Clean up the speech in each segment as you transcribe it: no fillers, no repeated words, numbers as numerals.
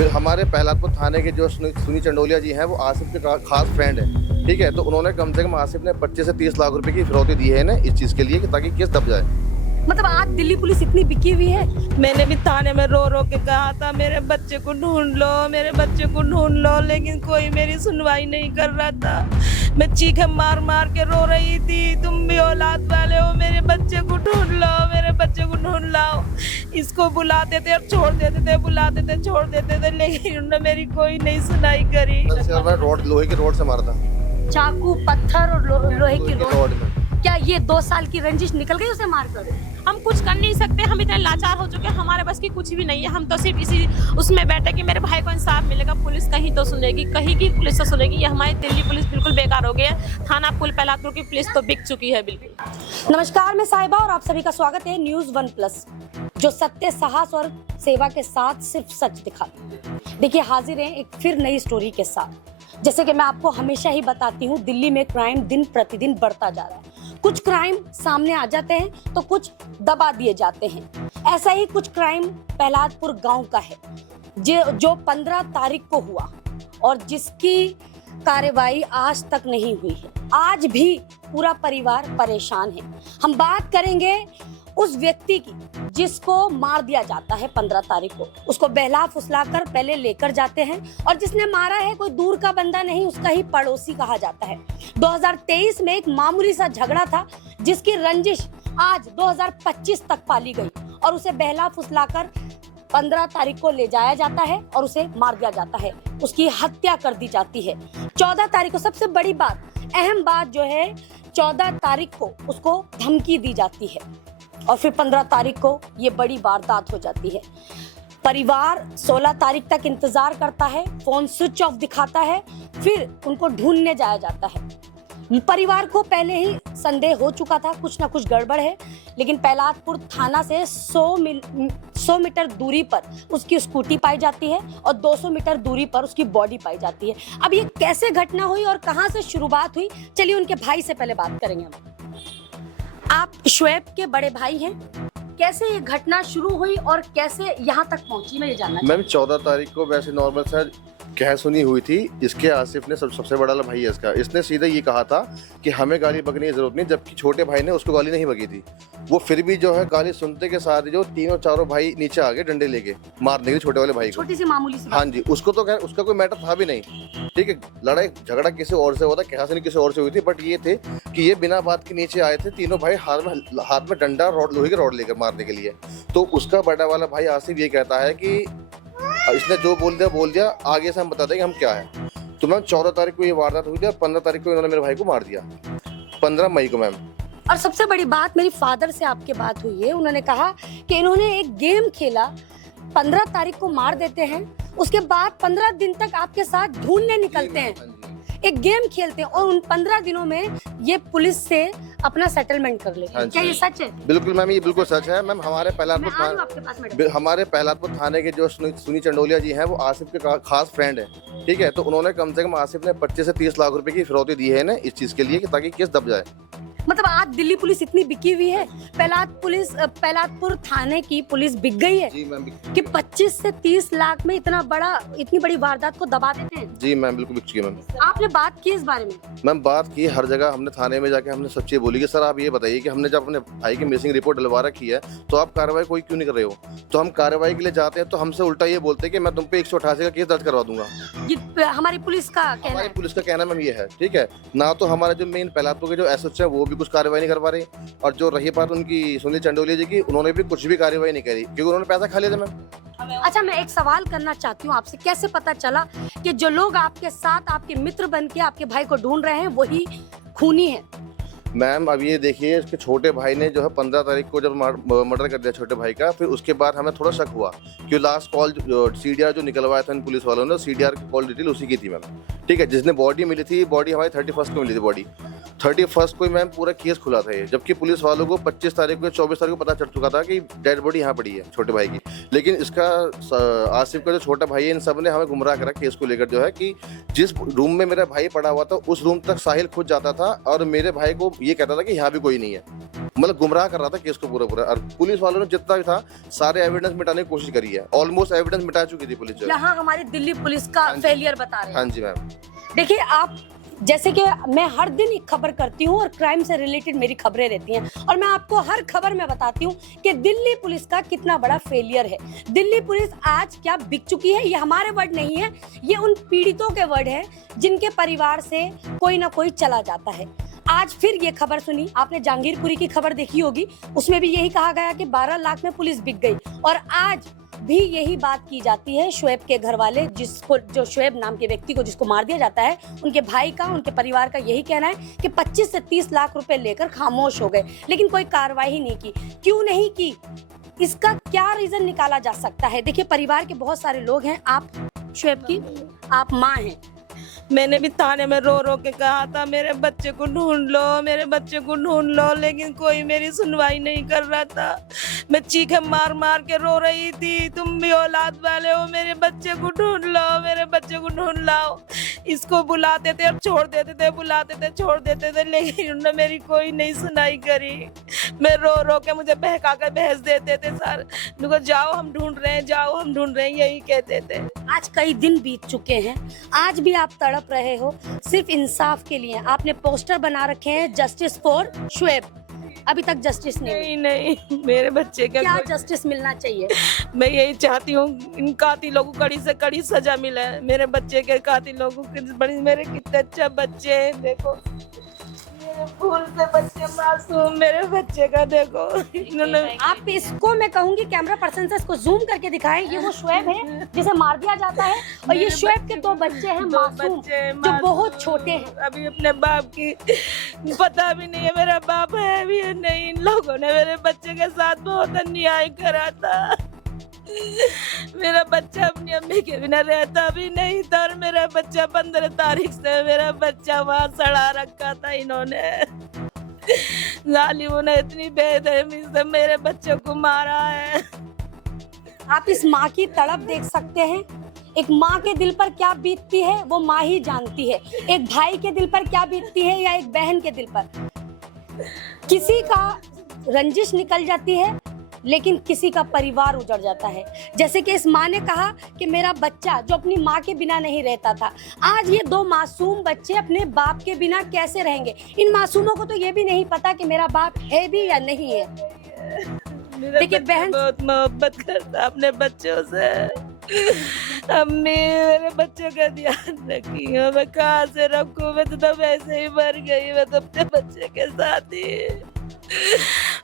फिर हमारे पहलादपुर थाने के जो सुनी चंडोलिया जी हैं वो आसिफ के खास फ्रेंड है, ठीक है। तो उन्होंने कम से कम आसिफ ने 25 से 30 लाख रुपए की फिरौती दी है इन्हें इस चीज़ के लिए कि ताकि केस दब जाए। मतलब आज दिल्ली पुलिस इतनी बिकी हुई है। मैंने भी थाने में रो रो के कहा था मेरे बच्चे को ढूंढ लो, मेरे बच्चे को ढूंढ लो, लेकिन कोई मेरी सुनवाई नहीं कर रहा था। मैं चीखे मार मार के रो रही थी, तुम भी औलाद वाले हो, मेरे बच्चे को ढूंढ लो, मेरे बच्चे को ढूंढ लाओ। इसको बुलाते थे और छोड़ देते थे, बुलाते थे छोड़ देते थे, लेकिन उन्होंने मेरी कोई नहीं सुनाई करी। रोड लोहे की रोड से मारा था, चाकू पत्थर और लोहे की रोड में। क्या ये 2 साल की रंजिश निकल गई उसे मारकर? हम कुछ कर नहीं सकते, हम इतने लाचार हो चुके हैं, हमारे बस की कुछ भी नहीं है। हम तो सिर्फ इसी उसमें बैठे कि मेरे भाई को इंसाफ मिलेगा। पुलिस कहीं तो सुनेगी, कहीं की पुलिस तो सुनेगी। ये हमारी दिल्ली पुलिस बिल्कुल बेकार हो गई है। थाना पुल पहलादपुर की पुलिस तो बिक चुकी है बिल्कुल। नमस्कार, मैं साहिबा और आप सभी का स्वागत है न्यूज़ 1+ जो सत्य, साहस और सेवा के साथ सिर्फ सच दिखाती है। देखिए, हाजिर हैं एक फिर नई स्टोरी के साथ। जैसे कि मैं आपको हमेशा ही बताती हूँ, दिल्ली में क्राइम दिन प्रतिदिन बढ़ता जा रहा है। कुछ क्राइम सामने आ जाते हैं तो कुछ दबा दिए जाते हैं। ऐसा ही कुछ क्राइम पहलादपुर गांव का है जो 15 तारीख को हुआ और जिसकी कार्रवाई आज तक नहीं हुई है। आज भी पूरा परिवार परेशान है। हम बात करेंगे उस व्यक्ति की जिसको मार दिया जाता है 15 तारीख को। उसको बहला फुसला कर पहले लेकर जाते हैं और जिसने मारा है कोई दूर का बंदा नहीं, उसका ही पड़ोसी कहा जाता है। 2023 में एक मामूली सा झगड़ा था जिसकी रंजिश आज 2025 तक पाली गई और उसे बहला फुसला कर 15 तारीख को ले जाया जाता है और उसे मार दिया जाता है। उसकी हत्या कर दी जाती है। 14 तारीख को सबसे बड़ी बात, अहम बात जो है, 14 तारीख को उसको धमकी दी जाती है और फिर 15 तारीख को ये बड़ी वारदात हो जाती है। परिवार 16 तारीख तक इंतजार करता है, फोन स्विच ऑफ दिखाता है, फिर उनको ढूंढने जाया जाता है। परिवार को पहले ही संदेह हो चुका था कुछ ना कुछ गड़बड़ है, लेकिन पहलादपुर थाना से 100 मीटर दूरी पर उसकी स्कूटी पाई जाती है और 200 मीटर दूरी पर उसकी बॉडी पाई जाती है। अब ये कैसे घटना हुई और कहां से शुरुआत हुई, चलिए उनके भाई से पहले बात करेंगे हम। आप शुएब के बड़े भाई हैं, कैसे ये घटना शुरू हुई और कैसे यहाँ तक पहुंची, मैं ये जानना मैम 14 तारीख को वैसे नॉर्मल सर कह सुनी हुई थी। इसके आसिफ ने सबसे बड़ा भाई है इसका, इसने सीधे ये कहा था कि हमें गाली बकने की जरूरत नहीं, जबकि छोटे भाई ने उसको गाली नहीं बकी थी। वो फिर भी जो है गाली सुनते के साथ जो तीनों चारों भाई नीचे आ गए डंडे लेके मारने के लिए छोटे वाले भाई को। छोटी सी मामूली सी। हाँ जी, उसको तो उसका कोई मैटर था भी नहीं, ठीक है। लड़ाई झगड़ा किसी और से हुआ था, कहा से नहीं किसी और से हुई थी, बट ये थे कि ये बिना बात के नीचे आए थे तीनों भाई, हाथ में डंडा रॉड, लोहे के रॉड लेकर मारने के लिए। तो उसका बड़ा वाला भाई आसिफ ये कहता है कि इसने जो बोल दिया, आगे से हम बता देंगे हम क्या है। तो मैम 14 तारीख को ये वारदात हुई थी और 15 तारीख को इन्होंने मेरे भाई को मार दिया, 15 मई को मैम। और सबसे बड़ी बात, मेरी फादर से आपके बात हुई है, उन्होंने कहा कि इन्होंने एक गेम खेला, 15 तारीख को मार देते हैं, उसके बाद 15 दिन तक आपके साथ ढूंढने निकलते हैं, एक गेम खेलते हैं और उन 15 दिनों में ये पुलिस से अपना सेटलमेंट कर लेते हैं। क्या ये सच है? बिल्कुल मैम, ये बिल्कुल सच है मैम। हमारे पहलादपुर थाने के जो सुनी चंडोलिया जी हैं वो आसिफ के खास फ्रेंड है, ठीक है। तो उन्होंने कम से कम आसिफ ने 25 से 30 लाख रुपए की फिरौती दी है इन्हें इस चीज के लिए कि ताकि केस दब जाए। मतलब आज दिल्ली पुलिस इतनी बिकी हुई है, पहलादपुर थाने की पुलिस बिक गई है जी मैम कि 25 से 30 लाख में इतनी बड़ी वारदात को दबा देते हैं। जी मैम, बिल्कुल बिक चुकी है मैम। आपने बात की इस बारे में? मैम बात की, हर जगह हमने थाने में जाके हमने सब चीज़ बोली कि सर आप ये बताइए कि हमने जब अपने भाई की मिसिंग रिपोर्ट डलवा रखी है तो आप कार्रवाई कोई क्यों नहीं कर रहे हो। तो हम कार्रवाई के लिए जाते हैं तो हमसे उल्टा ये बोलते हैं कि मैं तुम पे 188 का केस दर्ज करवा दूंगा। ये हमारी पुलिस का कहना है। पुलिस का कहना मैम ये है, ठीक है ना। तो हमारे जो मेन पहलादपुर के जो एसएच है वो भी कुछ कार्रवाई नहीं कर पा रहे, और जो रही बात उनकी सुनील चंडोलिया जी की, उन्होंने भी कुछ भी कार्रवाई नहीं करी क्योंकि उन्होंने पैसा खा लिया था मैम। अच्छा, मैं एक सवाल करना चाहती हूँ आपसे, कैसे पता चला कि जो लोग आपके साथ आपके मित्र बन के आपके भाई को ढूंढ रहे हैं वही खूनी है? मैम अब ये देखिए, इसके छोटे भाई ने जो है 15 तारीख को जब मर्डर कर दिया छोटे भाई का, फिर उसके बाद हमें थोड़ा शक हुआ कि लास्ट कॉल सीडीआर जो निकलवाया था इन पुलिस वालों ने, सीडीआर की कॉल डिटेल उसी की थी मैम, ठीक है। जिसने बॉडी मिली थी, बॉडी हमारी 31 को मिली थी बॉडी, 31 को मैम पूरा केस खुला था ये, जबकि पुलिस वालों को 25 तारीख को 24 तारीख को पता चल चुका था कि डेड बॉडी यहाँ पड़ी है छोटे भाई की। लेकिन इसका आसिफ का जो छोटा भाई है, इन सब ने हमें गुमराह करा केस को लेकर, जो है कि जिस रूम में मेरा भाई पड़ा हुआ था उस रूम तक साहिल खुद जाता था और मेरे भाई को ये कहता था कि यहाँ भी कोई नहीं है। मतलब गुमराह कर रहा था केस को पूरा पूरा। और पुलिस वालों ने जितना भी था सारे एविडेंस मिटाने की कोशिश करी है, ऑलमोस्ट एविडेंस मिटा चुकी थी पुलिस। यहाँ हमारी दिल्ली पुलिस का फेलियर बता रहे हैं। हाँ जी मैम। देखिए आप, जैसे कि मैं हर दिन एक खबर करती हूँ और क्राइम से रिलेटेड मेरी खबरें रहती हैं, और मैं आपको हर खबर में बताती हूँ कि दिल्ली पुलिस का कितना बड़ा फेलियर है। दिल्ली पुलिस आज क्या बिक चुकी है, ये हमारे वर्ड नहीं है, ये उन पीड़ितों के वर्ड है जिनके परिवार से कोई ना कोई चला जाता है। आज फिर ये खबर सुनी आपने, जहांगीरपुरी की खबर देखी होगी, उसमें भी यही कहा गया कि 12 लाख में पुलिस बिक गई। और आज भी यही बात की जाती है शुएब के घर वाले, जिसको, जो शुएब नाम के व्यक्ति को जिसको मार दिया जाता है, उनके भाई का, उनके परिवार का यही कहना है कि 25 से 30 लाख रुपए लेकर खामोश हो गए, लेकिन कोई कार्रवाई नहीं की। क्यों नहीं की, इसका क्या रीजन निकाला जा सकता है? देखिए परिवार के बहुत सारे लोग हैं, आप शुएब की आप माँ हैं। मैंने भी थाने में रो रो के कहा था मेरे बच्चे को ढूंढ लो, मेरे बच्चे को ढूंढ लो, लेकिन कोई मेरी सुनवाई नहीं कर रहा था। मैं चीखे मार मार के रो रही थी, तुम भी औलाद वाले हो, मेरे बच्चे को ढूंढ लो, मेरे बच्चे को ढूंढ लाओ। इसको बुलाते थे और छोड़ देते थे, बुलाते थे छोड़ देते थे, लेकिन उन्होंने मेरी कोई नहीं सुनाई करी। मैं रो रो के, मुझे बहका कर भेज देते थे सर, उनको जाओ हम ढूंढ रहे हैं, जाओ हम ढूंढ रहे हैं, यही कहते थे। आज कई दिन बीत चुके हैं, आज भी आप तड़प रहे हो सिर्फ इंसाफ के लिए। आपने पोस्टर बना रखे हैं जस्टिस फॉर शुएब, अभी तक जस्टिस नहीं। नहीं मेरे बच्चे का क्या जस्टिस मिलना चाहिए? मैं यही चाहती हूँ इन कातिलों को कड़ी से कड़ी सजा मिले, मेरे बच्चे के कातिलों को। बड़ी मेरे कितने अच्छे बच्चे हैं, देखो फूल से बच्चे मासूम, मेरे बच्चे का देखो इन्होंने। आप इसको, मैं कहूंगी कैमरा पर्सन से इसको जूम करके दिखाएं, ये वो शुएब है जिसे मार दिया जाता है, और ये शुएब के 2 बच्चे हैं मासूम, जो बहुत छोटे हैं। अभी अपने बाप की पता भी नहीं है मेरा बाप है भी है नहीं। इन लोगों ने मेरे बच्चे के साथ बहुत अन्याय करा था। मेरा बच्चा अपनी अम्मी के बिना रहता भी नहीं था, और मेरा बच्चा 15 तारीख से मेरा बच्चा वहाँ सड़ा रखा था। इन्होंने जालिमों ने इतनी बेरहमी से मेरे बच्चे को मारा है। आप इस माँ की तड़प देख सकते हैं। एक माँ के दिल पर क्या बीतती है वो माँ ही जानती है, एक भाई के दिल पर क्या बीतती है या एक बहन के दिल पर। किसी का रंजिश निकल जाती है, लेकिन किसी का परिवार उजड़ जाता है। जैसे कि इस माँ ने कहा कि मेरा बच्चा जो अपनी माँ के बिना नहीं रहता था, आज ये 2 मासूम बच्चे अपने बाप के बिना कैसे रहेंगे। इन मासूमों को तो ये भी नहीं पता कि मेरा बाप है भी या नहीं है। देखिए बहन बहुत मोहब्बत करता अपने बच्चों से। अम्मी मेरे बच्चों का ध्यान रखी, मैं कहाँ से रखूं, मैं तो वैसे ही मर गई, मैं तो अपने बच्चे के साथ ही।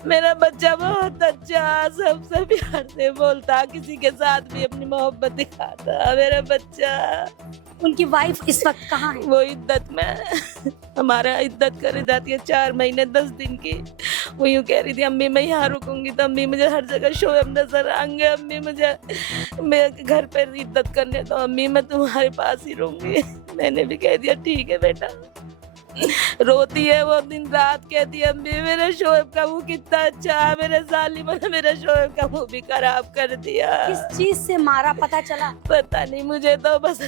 मेरा बच्चा बहुत अच्छा, सबसे प्यार से बोलता, किसी के साथ भी अपनी मोहब्बत दिखाता मेरा बच्चा। उनकी वाइफ इस वक्त कहाँ है? वो इद्दत में, हमारा इद्दत कर जाती है 4 महीने 10 दिन की। वो यूँ कह रही थी अम्मी मैं यहाँ रुकूंगी तो अम्मी मुझे हर जगह शोएब नजर आएंगे, अम्मी मुझे मेरे घर पर इद्दत करने दो, अम्मी मैं तुम्हारे पास ही रहूंगी। मैंने भी कह दिया ठीक है बेटा। रोती है वो दिन रात, कहती है अम्मी मेरे शोएब का मुंह कितना अच्छा है, मेरे जालिम ने मेरे शोएब का मुंह भी खराब कर दिया। किस चीज से मारा पता चला? पता नहीं मुझे तो, बस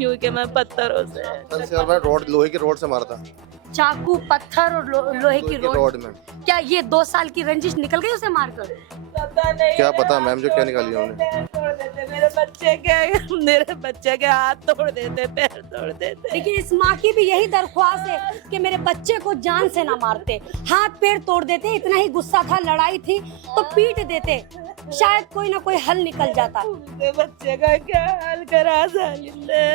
यूं कि मैं पत्थरों से रोड, लोहे की रोड से मारा था, चाकू पत्थर और लोहे की रोड में। क्या ये 2 साल की रंजिश निकल गई उसे मारकर? पता नहीं, क्या पता मैम जो क्या निकाली उन्होंने। मेरे बच्चे के हाथ तोड़ देते, पैर तोड़ देते। लेकिन इस माँ की भी यही दरख्वास्त है कि मेरे बच्चे को जान से ना मारते, हाथ पैर तोड़ देते। इतना ही गुस्सा था, लड़ाई थी तो पीट देते, शायद कोई ना कोई हल निकल जाता। बच्चे का क्या हाल करा जालिम ने।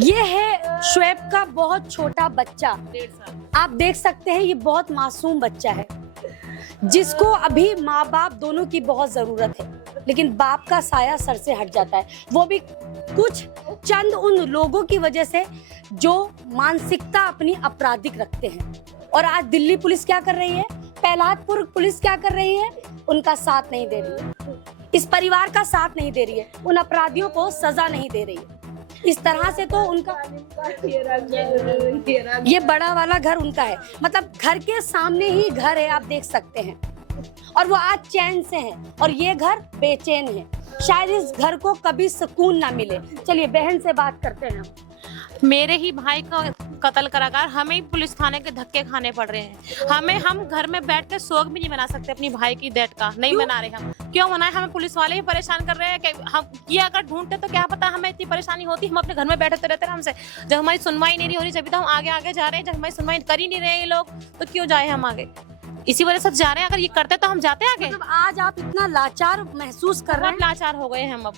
ये है शुएब का बहुत छोटा बच्चा, आप देख सकते हैं, ये बहुत मासूम बच्चा है जिसको अभी माँ बाप दोनों की बहुत जरूरत है, लेकिन बाप का साया सर से हट जाता है, वो भी कुछ चंद उन लोगों की वजह से जो मानसिकता अपनी आपराधिक रखते हैं। और आज दिल्ली पुलिस क्या कर रही है, प्रहलादपुर पुलिस क्या कर रही है, उनका साथ नहीं दे रही है, इस परिवार का साथ नहीं दे रही है, उन अपराधियों को सजा नहीं दे रही है। इस तरह से तो उनका ये बड़ा वाला घर उनका है, मतलब घर के सामने ही घर है, आप देख सकते हैं, और वो आज चैन से हैं और ये घर बेचैन है। शायद इस घर को कभी सुकून ना मिले। चलिए बहन से बात करते हैं। मेरे ही भाई का कत्ल कराकर हमें ही पुलिस थाने के धक्के खाने पड़ रहे हैं। हम घर में बैठ के शोक भी नहीं मना सकते अपनी भाई की डेथ का, नहीं मना रहे हम। क्यों मनाए? हमें पुलिस वाले ही परेशान कर रहे हैं कि हम ये अगर ढूंढते तो क्या पता हमें इतनी परेशानी होती, हम अपने घर में बैठे रहते आराम से। जब हमारी सुनवाई नहीं हो रही जब तो हम आगे आगे जा रहे हैं, जब हमारी सुनवाई कर ही नहीं रहे ये लोग तो क्यों जाए हम आगे? इसी वजह से जा रहे हैं। अगर ये करते तो हम जाते आगे। मतलब आज आप इतना लाचार महसूस कर रहे बहुत हैं? लाचार हो गए हैं हम अब।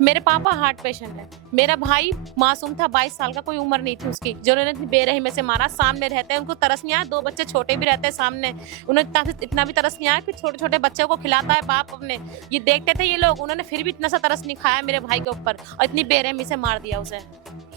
मेरे पापा हार्ट पेशेंट है, मेरा भाई मासूम था, 22 साल का, कोई उम्र नहीं थी उसकी, जो उन्होंने इतनी बेरहमी से मारा। सामने रहते हैं, उनको तरस नहीं आया, 2 बच्चे छोटे भी रहते हैं सामने, उन्हें इतना भी तरस नहीं आया कि छोटे छोटे बच्चों को खिलाता है बाप अपने। ये देखते थे ये लोग, उन्होंने फिर भी इतना सा तरस नहीं खाया मेरे भाई के ऊपर और इतनी बेरहमी से मार दिया उसे।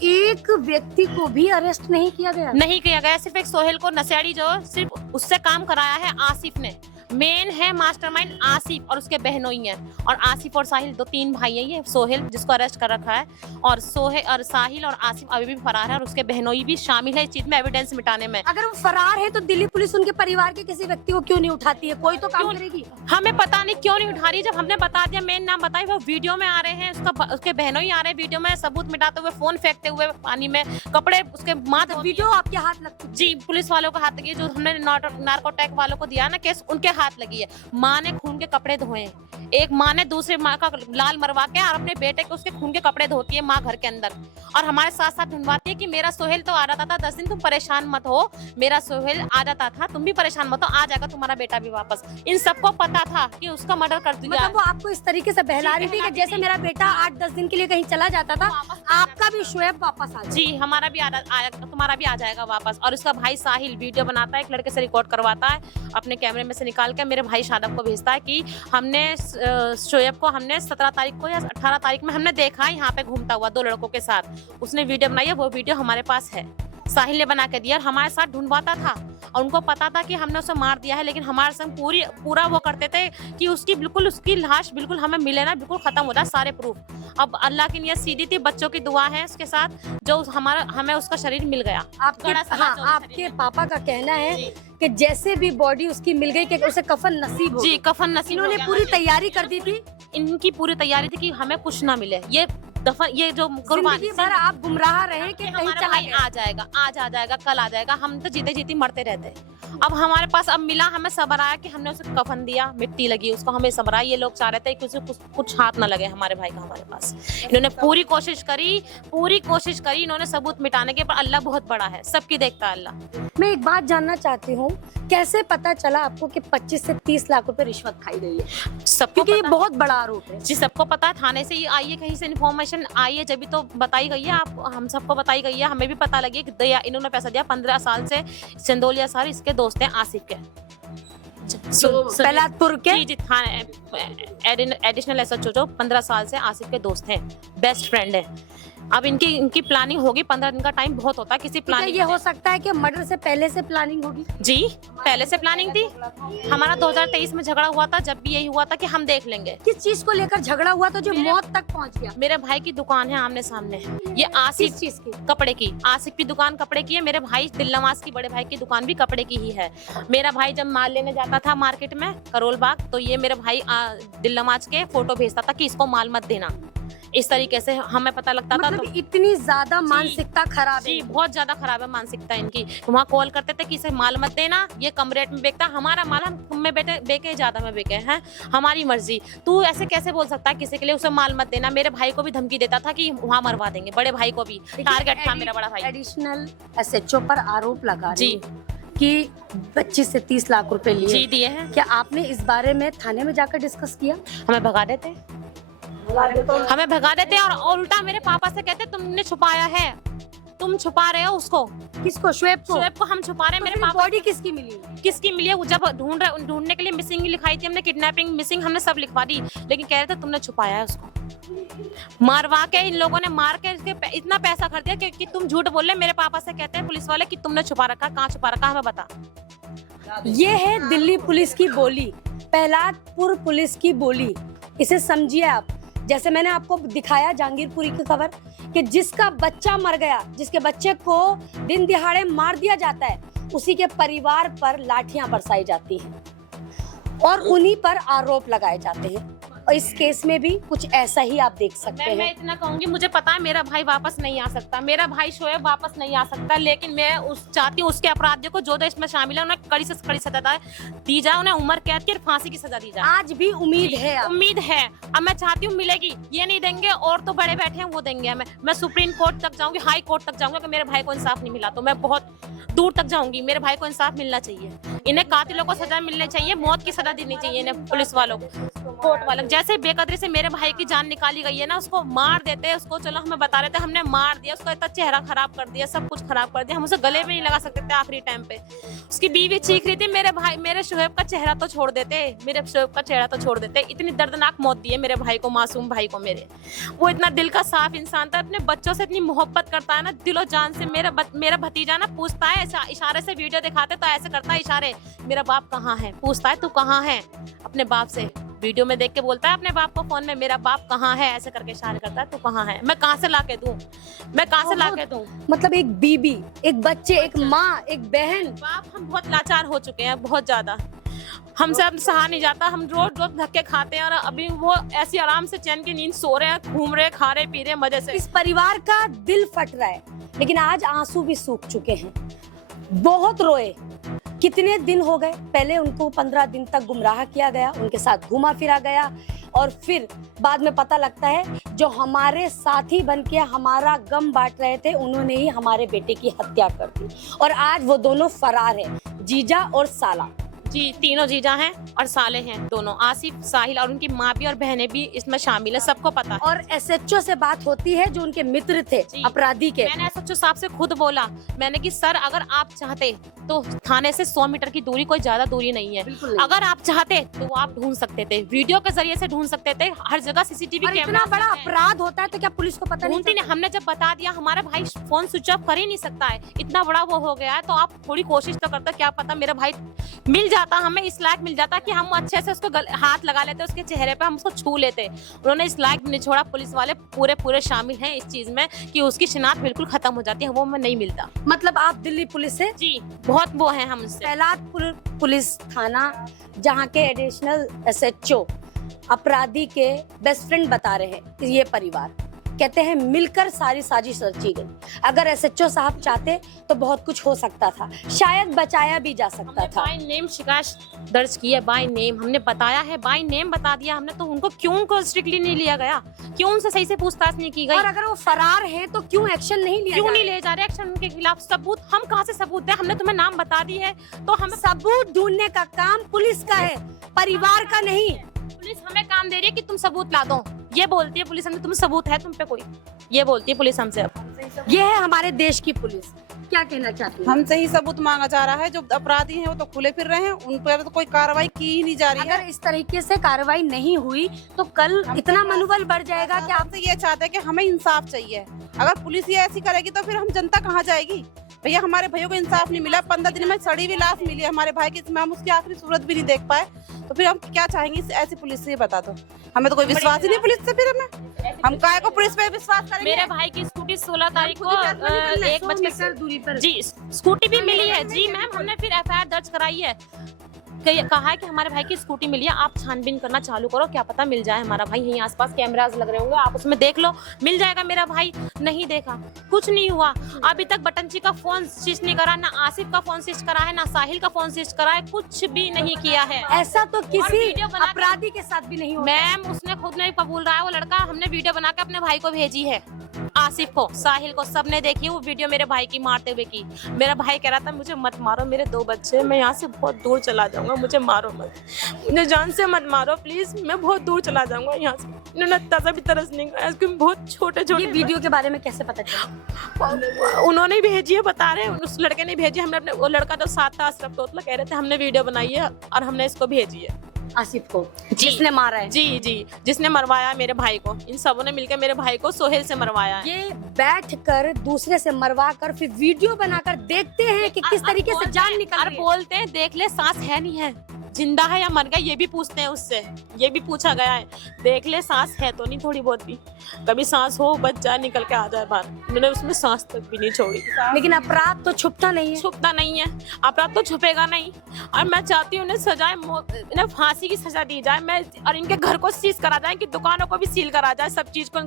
एक व्यक्ति को भी अरेस्ट नहीं किया गया? नहीं किया गया, सिर्फ एक सोहेल को नशेड़ी जो सिर्फ उससे काम कराया है आसिफ ने। मेन है मास्टरमाइंड आसिफ और उसके बहनोई हैं। और आसिफ और साहिल 2-3 भाई हैं। ये सोहेल जिसको अरेस्ट कर रखा है और साहिल और आसिफ अभी भी फरार है और उसके बहनोई भी शामिल है इस चीज में, एविडेंस मिटाने में। अगर वो फरार है तो दिल्ली पुलिस उनके परिवार के किसी व्यक्ति को क्यों नहीं उठाती है? कोई तो काम करेगी। हमें पता नहीं क्यों नहीं उठा रही। जब हमने बता दिया, मेन नाम बताई, वो वीडियो में आ रहे हैं, उसके बहनोई आ रहे हैं वीडियो में, सबूत मिटाते हुए, फोन फेंकते हुए पानी में, कपड़े उसके माँ वीडियो आपके हाथ लगती है? जी, पुलिस वालों को हाथ लगी, जो हमने नार्कोटेक वालों को दिया ना केस, उनके हाथ लगी है। माँ ने खून के कपड़े धोए, एक माँ ने दूसरे माँ का लाल मरवा के और अपने बेटे के उसके खून के कपड़े धोती है माँ घर के अंदर, और हमारे साथ साथ ढूंढवाती है कि मेरा सोहेल तो आ जाता था 10 दिन, तुम परेशान मत हो, मेरा सोहेल आ जाता था, तुम भी परेशान मत हो, आ जाएगा तुम्हारा बेटा भी वापस। इन सबको पता था कि उसका मर्डर कर दिया। मतलब वो आपको इस तरीके से बहला रही थी कि जैसे मेरा बेटा 8-10 दिन के लिए कहीं चला जाता था, आपका भी शोएब वापस आ जाए। जी, हमारा भी तुम्हारा भी आ जाएगा वापस। और उसका भाई साहिल वीडियो बनाता है, एक लड़के से रिकॉर्ड करवाता है अपने कैमरे में से निकाल के, मेरे भाई शादाब को भेजता है कि हमने शोएब को हमने 17 तारीख को या 18 तारीख में हमने देखा यहाँ पे घूमता हुआ 2 लड़कों के साथ। उसने वीडियो बनाई है, वो वीडियो हमारे पास है, साहिल ने बना के दिया और हमारे साथ ढूंढवाता था। और उनको पता था कि हमने उसे मार दिया है, लेकिन हमारे संग पूरा वो करते थे कि उसकी लाश बिल्कुल हमें मिले ना, बिल्कुल खत्म हो जाए सारे प्रूफ। अब अल्लाह की नियत सीधी थी, बच्चों की दुआ है उसके साथ, जो हमें उसका शरीर मिल गया। आपके पापा का कहना है कि जैसे भी बॉडी उसकी मिल गई कि उसे कफन नसीब हो। जी, कफन नसीब। इन्होंने पूरी तैयारी कर दी थी। इनकी पूरी तैयारी थी कि हमें कुछ ना मिले, ये जो कुर्बानी भर आप गुमराह रहे कि कहीं चला भाई आ जाएगा, आज आ जाएगा, कल आ जाएगा, हम तो जीते जीते मरते रहते। अब हमारे पास अब मिला, हमें सब्र आया कि हमने उसे कफन दिया, मिट्टी लगी उसको, हमें सब्र आया। ये लोग चाह रहे थे कि उसे कुछ हाथ ना लगे हमारे भाई का हमारे पास। इन्होंने पूरी कोशिश करी इन्होंने सबूत मिटाने के, पर अल्लाह बहुत बड़ा है, सबकी देखता है अल्लाह। मैं एक बात जानना चाहती हूँ, कैसे पता चला आपको कि 25 से 30 लाख रुपए रिश्वत खाई गई है? सबको क्योंकि ये बहुत बड़ा आरोप है। जी, सबको पता है, थाने से ही आई है, कहीं से इन्फॉर्मेशन आई है, जब तो बताई गई है, हम सबको बताई गई है। हमें भी पता लगी कि इन्होंने पैसा दिया 15 साल से, चंदोलिया सर इसके दोस्त हैं आसिफ के, पहलादपुर के। जी, थाने एडिशनल एसएचओ जो 15 साल से आसिफ के दोस्त हैं, बेस्ट फ्रेंड है। अब इनकी प्लानिंग होगी, 15 दिन का टाइम बहुत होता है किसी प्लानिंग। ये हो सकता है कि मर्डर से पहले से प्लानिंग होगी? जी, पहले से प्लानिंग थी। हमारा 2023 में झगड़ा हुआ था, जब भी यही हुआ था कि हम देख लेंगे। किस चीज को लेकर झगड़ा हुआ था जो मौत तक पहुंच गया? मेरे भाई की दुकान है आमने सामने, ये आसिफ चीज की? कपड़े की। आसिफ की दुकान कपड़े की है, मेरे भाई दिल नवाज की बड़े भाई की दुकान भी कपड़े की ही है। मेरा भाई जब माल लेने जाता था मार्केट में करोल बाग, तो ये मेरे भाई दिल नवाज के फोटो भेजता था कि इसको माल मत देना। इस तरीके से हमें पता लगता था। मतलब इतनी ज्यादा मानसिकता खराब है? जी, बहुत ज्यादा खराब है मानसिकता इनकी। वहाँ कॉल करते थे कि इसे माल मत देना, ये कम रेट में बेचता, हमारा माल हम में बेके ज्यादा में बेके हैं, हमारी मर्जी, तू ऐसे कैसे बोल सकता है किसी के लिए, उसे माल मत देना। मेरे भाई को भी धमकी देता था कि वहाँ मरवा देंगे, बड़े भाई को भी टारगेट था मेरा बड़ा भाई। एडिशनल एसएचओ पर आरोप लगा जी कि 25 से 30 लाख रुपए लिए। जी, दिए हैं। क्या आपने इस बारे में थाने में जाकर डिस्कस किया? हमें भगा देते और उल्टा मेरे पापा से कहते तुमने छुपाया है, तुम छुपा रहे हो उसको। किसको? शोएब को? शोएब को हम छुपा रहे हैं। मेरे पापा बॉडी किसकी मिली? किसकी मिली है? जब ढूंढने के लिए मिसिंग लिखाई थी हमने, किडनैपिंग मिसिंग हमने सब लिखवा दी, लेकिन कह रहे थे तुमने छुपाया है उसको। मारवा के इन लोगों ने मार के इतना पैसा कर दिया कि तुम झूठ बोल रहे। मेरे पापा से कहते हैं पुलिस वाले कि तुमने छुपा रखा, कहाँ छुपा रखा, हमें बता। ये है दिल्ली पुलिस की बोली, पहलादपुर पुलिस की बोली। इसे समझिए आप। जैसे मैंने आपको दिखाया जहांगीरपुरी की खबर कि जिसका बच्चा मर गया, जिसके बच्चे को दिन दिहाड़े मार दिया जाता है, उसी के परिवार पर लाठियां बरसाई जाती हैं और उन्हीं पर आरोप लगाए जाते हैं। और इस केस में भी कुछ ऐसा ही आप देख सकते मैं हैं। इतना कहूंगी, मुझे पता है मेरा भाई वापस नहीं आ सकता, मेरा भाई शोएब वापस नहीं आ सकता, लेकिन मैं चाहती हूँ उसके अपराधियों को जो देश में शामिल है उन्हें कड़ी से कड़ी सजा दी जाए, उन्हें उम्र कैद की और फांसी की सजा दी जाए। आज भी उम्मीद है आप? उम्मीद है, अब मैं चाहती हूँ मिलेगी, ये नहीं देंगे और तो बड़े बैठे हैं वो देंगे। मैं सुप्रीम कोर्ट तक जाऊंगी, हाई कोर्ट तक जाऊंगी। अगर मेरे भाई को इंसाफ नहीं मिला तो मैं बहुत दूर तक जाऊंगी। मेरे भाई को इंसाफ मिलना चाहिए, इन्हें कातिलों को सजा मिलनी चाहिए, मौत की सजा देनी चाहिए इन्हें, पुलिस वालों को, कोर्ट वालों को। जैसे बेकदरी से मेरे भाई की जान निकाली गई है ना, उसको मार देते, उसको चलो हमें बता रहे थे हमने मार दिया, उसका इतना चेहरा खराब कर दिया, सब कुछ खराब कर दिया, हम उसे गले में नहीं लगा सकते थे आखिरी टाइम पे। उसकी बीवी चीख रही थी, मेरे भाई, मेरे शोएब का चेहरा तो छोड़ देते, मेरे शोएब का चेहरा तो छोड़ देते। इतनी दर्दनाक मौत दी है मेरे भाई को, मासूम भाई को मेरे। वो इतना दिल का साफ इंसान था, अपने बच्चों से इतनी मोहब्बत करता है ना, दिलो जान से। मेरा भतीजा ना पूछता है, इशारे से वीडियो दिखाते तो ऐसे करता है इशारे, मेरा बाप कहाँ है, पूछता है तू कहाँ है, अपने बाप से वीडियो में देख के बोलता है अपने बाप को फोन में, मेरा बाप कहाँ है, ऐसे करके इशारे करता है, तू कहाँ है, मैं कहाँ से लाके दूं, मैं कहाँ से लाके दूं। मतलब एक बीबी, एक बच्चे, एक माँ, एक बहन, बाप, हम बहुत लाचार हो चुके हैं, बहुत ज्यादा। हमसे अब सहा नहीं जाता, हम रोज रोज धक्के खाते हैं और अभी वो ऐसी आराम से चैन की नींद सो रहे हैं, घूम रहे, खा रहे, पी रहे मजे से। इस परिवार का दिल फट रहा है, लेकिन आज आंसू भी सूख चुके हैं। बहुत रोए, कितने दिन हो गए, पहले उनको 15 दिन तक गुमराह किया गया, उनके साथ घुमा फिरा गया, और फिर बाद में पता लगता है जो हमारे साथी बन के हमारा गम बांट रहे थे उन्होंने ही हमारे बेटे की हत्या कर दी, और आज वो दोनों फरार है, जीजा और साला। जी, तीनों जीजा हैं और साले हैं दोनों, आसिफ, साहिल, और उनकी माँ भी और बहनें भी इसमें शामिल है, सबको पता है। और एसएचओ से बात होती है जो उनके मित्र थे अपराधी के। मैंने एसएचओ साहब से खुद बोला, मैंने कि सर अगर आप चाहते तो थाने से 100 मीटर की दूरी कोई ज्यादा दूरी नहीं है, अगर आप चाहते तो वो आप ढूंढ सकते थे, वीडियो के जरिए से ढूंढ सकते थे, हर जगह सीसीटीवी कैमरा। इतना बड़ा अपराध होता है तो क्या पुलिस को पता ढूंढती नहीं? हमने जब बता दिया, हमारा भाई फोन स्विच ऑफ कर ही नहीं सकता है, इतना बड़ा वो हो गया है, तो आप थोड़ी कोशिश तो करते, क्या पता मेरा भाई मिल जाता, हमें इस लायक मिल जाता कि हम अच्छे से उसको हाथ लगा लेते, उसके चेहरे पे हम उसको छू लेते। उन्होंने इस लायक नहीं छोड़ा, पुलिस वाले पूरे शामिल हैं इस चीज में कि उसकी शिनाख्त बिल्कुल खत्म हो जाती है, वो में नहीं मिलता। मतलब आप दिल्ली पुलिस से? जी, बहुत वो है हमसे। फैलादपुर पुलिस थाना, जहाँ के एडिशनल एसएचओ अपराधी के बेस्ट फ्रेंड बता रहे हैं, ये परिवार कहते हैं मिलकर सारी साजिश रची गई। अगर एसएचओ साहब चाहते तो बहुत कुछ हो सकता था, शायद बचाया भी जा सकता था। बाय नेम शिकायत दर्ज की है, बाय नेम हमने बताया है, बाय नेम बता दिया हमने, तो उनको क्यों स्ट्रिक्टली नहीं लिया गया, क्यों उनसे सही से पूछताछ नहीं की गई? और अगर वो फरार है तो क्यों एक्शन नहीं लिया? क्यों नहीं ले जा रहे एक्शन उनके खिलाफ? सबूत, हम कहाँ से सबूत दें? हमने तुम्हें नाम बता दी है, तो हमें सबूत ढूंढने का काम पुलिस का है, परिवार का नहीं। पुलिस हमें काम दे रही है कि तुम सबूत ला दो, ये बोलती है पुलिस हमें, तुम सबूत है तुम पे कोई, ये बोलती है पुलिस हमसे। अब ये है हमारे देश की पुलिस, क्या कहना चाहती हैं? हमसे ही सबूत मांगा जा रहा है, जो अपराधी हैं वो तो खुले फिर रहे हैं, उन पर तो कोई कार्रवाई की ही नहीं जा रही है। अगर इस तरीके से कार्रवाई नहीं हुई तो कल इतना मनोबल बढ़ जाएगा कि आप आपसे ये चाहते हैं कि हमें इंसाफ चाहिए। अगर पुलिस ये ऐसी करेगी तो फिर हम जनता कहाँ जाएगी? भैया हमारे भाइयों को इंसाफ नहीं मिला, 15 दिन में सड़ी हुई लाश मिली है हमारे भाई की, इसमें हम उसकी आखिरी सूरत भी नहीं देख पाए, तो फिर हम क्या चाहेंगे ऐसी पुलिस से? बता दो, हमें तो कोई विश्वास ही नहीं पुलिस से, फिर हम काहे को पुलिस पे विश्वास करेंगे? मेरे भाई की स्कूटी 16 तारीख को 1 दूरी पर जी स्कूटी भी मिली है। जी मैम, हमने फिर एफआईआर दर्ज कराई है, कहा है कि हमारे भाई की स्कूटी मिली है, आप छानबीन करना चालू करो, क्या पता मिल जाए हमारा भाई। यहीं आसपास कैमरास लग रहे होंगे, आप उसमें देख लो, मिल जाएगा मेरा भाई। नहीं देखा, कुछ नहीं हुआ अभी तक। बटंची का फोन स्विच नहीं करा, ना आसिफ का फोन स्विच करा है, ना साहिल का फोन स्विच करा है, कुछ भी नहीं किया है। ऐसा तो किसी वीडियो बना के- अपराधी के साथ भी नहीं होता। मैम, उसने खुद नहीं कबूल रहा है, वो लड़का, हमने वीडियो बना के अपने भाई को भेजी है, आसिफ को, साहिल को, सबने देखी वो वीडियो मेरे भाई की मारते हुए की। मेरा भाई कह रहा था मुझे मत मारो, मेरे 2 बच्चे, मैं यहाँ से बहुत दूर चला जाऊंगा, मुझे मारो मत, मुझे जान से मत मारो प्लीज, मैं बहुत दूर चला जाऊंगा यहाँ से। इन्होंने ताजा भी तरस नहीं खाया, इसके बहुत छोटे छोटे। ये वीडियो के बारे में कैसे पता चला? उन्होंने भेजी है, बता रहे हैं, उस लड़के ने भेजी। हमने अपने, वो लड़का जो साथ था अशरफ तोतला, कह रहे थे हमने वीडियो बनाई है और हमने इसको भेजी है, आसिफ को, जिसने मारा है। जी, जिसने मरवाया मेरे भाई को। इन सबों ने मिलकर मेरे भाई को सोहेल से मरवाया है। ये बैठकर दूसरे से मरवा कर फिर वीडियो बनाकर देखते हैं कि किस तरीके से जान निकल और रही है। बोलते हैं देख ले सांस है नहीं है, जिंदा है या मर गया, ये भी पूछते हैं उससे, ये भी पूछा गया है, देख ले सांस है तो नहीं थोड़ी बहुत भी। कभी सांस हो बच्चा निकल के आ जाए बाहर, मैंने उसमें सांस तक भी नहीं छोड़ी। लेकिन अपराध तो छुपता नहीं है। छुपता नहीं है, अपराध तो छुपेगा नहीं। और मैं चाहती हूँ इन्हें सजाए, इन्हें फांसी की सजा दी जाए। मैं और इनके घर को सीज करा जाए, कि दुकानों को भी सील करा जाए, सब चीज को।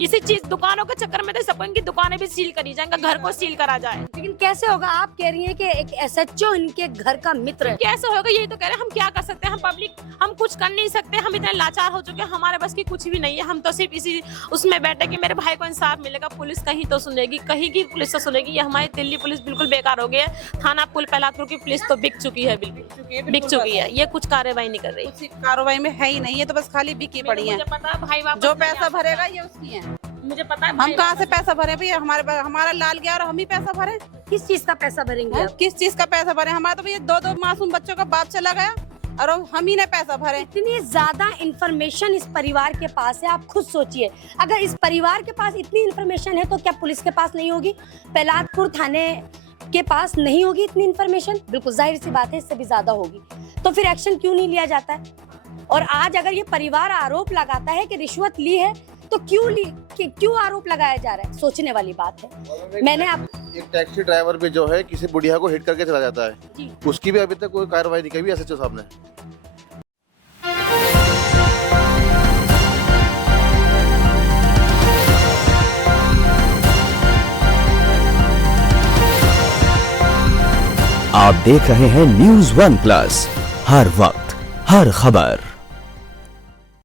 इसी चीज दुकानों के चक्कर में तो सबको इनकी दुकानें भी सील करी जाए, इनका घर को सील करा जाए। लेकिन कैसे होगा? आप कह रही हैं कि एक SHO इनके घर का मित्र है। कैसे होगा? यही तो कह रहे हैं। हम क्या कर सकते हैं? हम पब्लिक, हम कुछ कर नहीं सकते। हम इतने लाचार हो चुके हैं, हमारे बस की कुछ भी नहीं है। हम तो सिर्फ इसी उसमें बैठे कि मेरे भाई को इंसाफ मिलेगा। पुलिस कहीं तो सुनेगी, कहीं की पुलिस तो सुनेगी। ये हमारी दिल्ली पुलिस बिल्कुल बेकार हो गई है। थाना पुल पहलापुर की पुलिस तो बिक चुकी है, बिल्कुल बिक चुकी है। ये कुछ कार्रवाई नहीं कर रही, कुछ कार्रवाई में है ही नहीं है, तो बस खाली बिकी पड़ी है। मुझे पता है भाई वापस जो नहीं पैसा आ भरेगा सकता। ये उसकी है। मुझे पता है हम भाई कहाँ से पैसा भरे भैया? हमारा लाल गया और हम ही पैसा भरे। किस चीज का पैसा भरेंगे आप? किस चीज का पैसा भरे? हमारा तो भैया 2-2 मासूम बच्चों का बाप चला गया और हम ही ने पैसा भरे। इतनी ज्यादा इंफॉर्मेशन इस परिवार के पास है, आप खुद सोचिए। अगर इस परिवार के पास इतनी इंफॉर्मेशन है तो क्या पुलिस के पास नहीं होगी? पहलादपुर थाने के पास नहीं होगी इतनी इंफॉर्मेशन? बिल्कुल जाहिर सी बात है, इससे भी ज्यादा होगी। तो फिर एक्शन क्यों नहीं लिया जाता है? और आज अगर ये परिवार आरोप लगाता है कि रिश्वत ली है, तो क्यों आरोप लगाया जा रहा है? सोचने वाली बात है। मैंने एक टैक्सी ड्राइवर भी जो है किसी बुढ़िया को हिट करके चला जाता है, जी। उसकी भी अभी तक कोई कार्रवाई नहीं की SHO साहब ने। आप देख रहे हैं News One Plus, हर वक्त हर खबर।